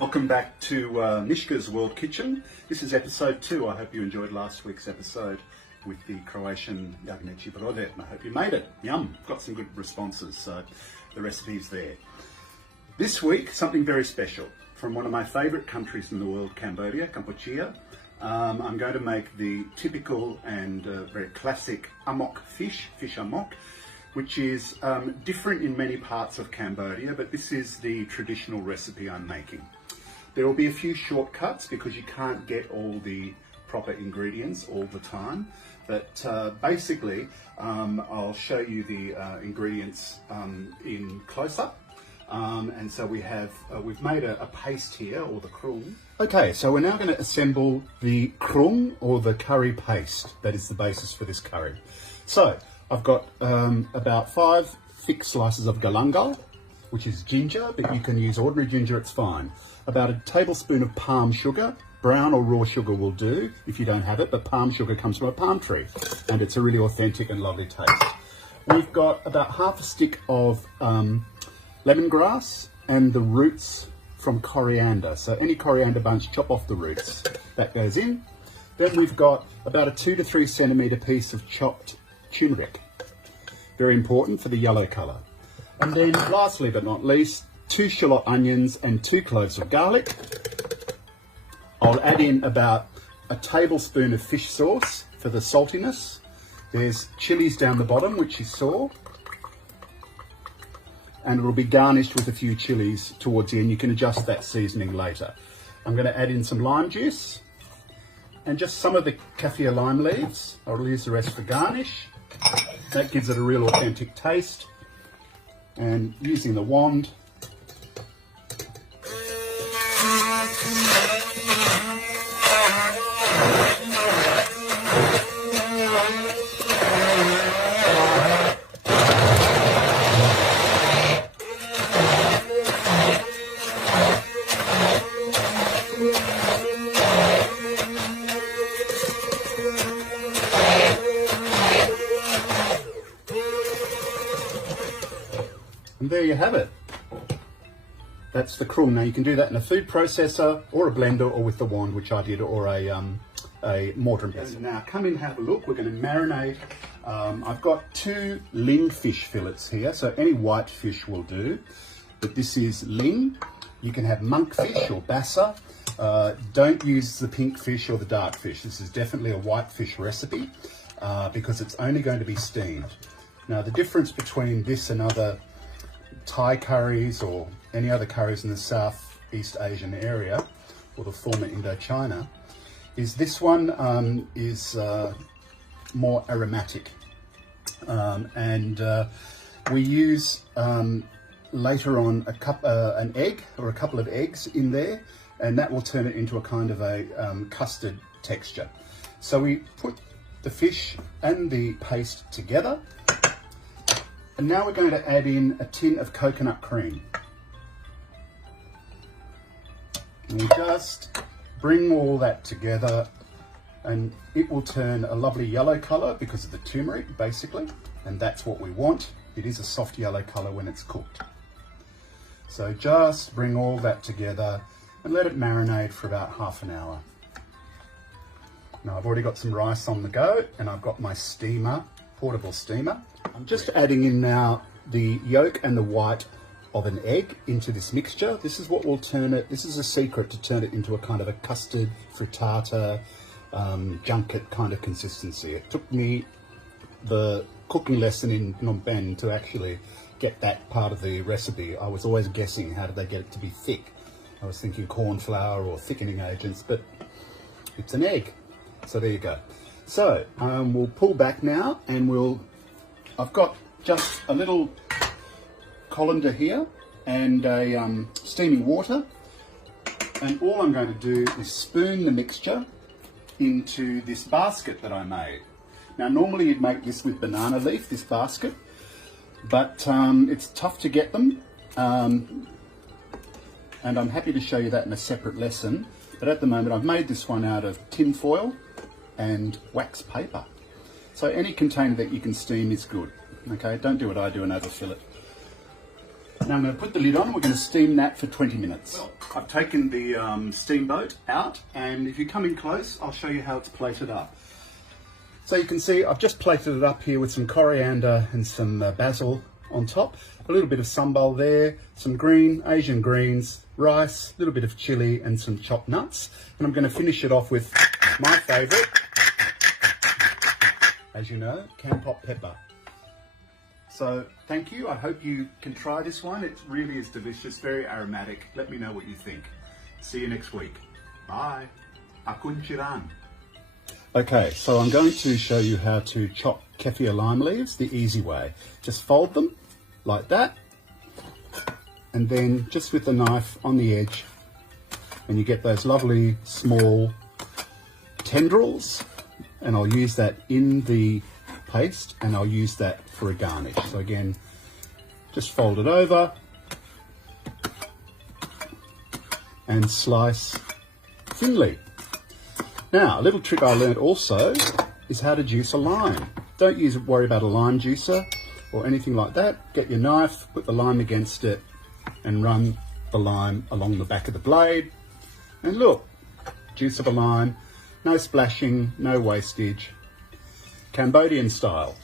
Welcome back to Mishka's World Kitchen. This is episode 2. I hope you enjoyed last week's episode with the Croatian jagnjeći brodet, and I hope you made it. Yum! Got some good responses, so the recipe's there. This week, something very special from one of my favourite countries in the world, Cambodia, Cambodia. I'm going to make the typical and very classic Amok fish Amok, which is different in many parts of Cambodia, but this is the traditional recipe I'm making. There will be a few shortcuts because you can't get all the proper ingredients all the time, but basically I'll show you the ingredients in close-up. And so we've made a paste here, or the krung. Okay, so we're now going to assemble the krung, or the curry paste that is the basis for this curry. So I've got about 5 thick slices of galangal, which is ginger, but you can use ordinary ginger, it's fine. About a tablespoon of palm sugar. Brown or raw sugar will do if you don't have it, but palm sugar comes from a palm tree, and it's a really authentic and lovely taste. We've got about half a stick of lemongrass and the roots from coriander. So any coriander bunch, chop off the roots. That goes in. Then we've got about a 2 to 3 centimetre piece of chopped turmeric. Very important for the yellow colour. And then lastly but not least, 2 shallot onions and 2 cloves of garlic. I'll add in about a tablespoon of fish sauce for the saltiness. There's chilies down the bottom, which you saw. And it will be garnished with a few chilies towards the end. You can adjust that seasoning later. I'm going to add in some lime juice and just some of the kaffir lime leaves. I'll use the rest for garnish. That gives it a real authentic taste. And using the wand, and there you have it. That's the krung. Now you can do that in a food processor or a blender, or with the wand, which I did, or a mortar and pestle. Now come in, have a look. We're going to marinate. I've got 2 ling fish fillets here, so any white fish will do. But this is ling. You can have monkfish or bassa. Don't use the pink fish or the dark fish. This is definitely a white fish recipe because it's only going to be steamed. Now the difference between this and other Thai curries or any other curries in the Southeast Asian area, or the former Indochina, is this one is more aromatic. And we use later on an egg or a couple of eggs in there, and that will turn it into a kind of a custard texture. So we put the fish and the paste together. And now we're going to add in a tin of coconut cream. And we just bring all that together, and it will turn a lovely yellow colour because of the turmeric, basically. And that's what we want. It is a soft yellow colour when it's cooked. So just bring all that together and let it marinate for about half an hour. Now I've already got some rice on the go, and I've got my steamer, portable steamer. I'm just adding in now the yolk and the white of an egg into this mixture. This is what will turn it, this is a secret to turn it into a kind of a custard, frittata, junket kind of consistency. It took me the cooking lesson in Phnom Penh to actually get that part of the recipe. I was always guessing how did they get it to be thick. I was thinking corn flour or thickening agents, but it's an egg. So there you go. So we'll pull back now, and I've got just a little colander here and a steaming water. And all I'm going to do is spoon the mixture into this basket that I made. Now normally you'd make this with banana leaf, this basket, but it's tough to get them. And I'm happy to show you that in a separate lesson. But at the moment I've made this one out of tin foil and wax paper. So any container that you can steam is good. Okay, don't do what I do and overfill it. Now I'm going to put the lid on. We're going to steam that for 20 minutes. Well, I've taken the steamboat out, and if you come in close, I'll show you how it's plated up. So you can see I've just plated it up here with some coriander and some basil on top, a little bit of sambal there, some green, Asian greens, rice, a little bit of chili and some chopped nuts. And I'm going to finish it off with my favourite, as you know, Cambodia pepper. So thank you. I hope you can try this one. It really is delicious, very aromatic. Let me know what you think. See you next week. Bye. Akun chiran. Okay, so I'm going to show you how to chop keffir lime leaves the easy way. Just fold them like that, and then just with the knife on the edge, and you get those lovely small tendrils, and I'll use that in the paste, and I'll use that for a garnish. So again, just fold it over and slice thinly. Now, a little trick I learned also is how to juice a lime. Don't worry about a lime juicer or anything like that. Get your knife, put the lime against it, and run the lime along the back of the blade. And look, juice of a lime, no splashing, no wastage. Cambodian style.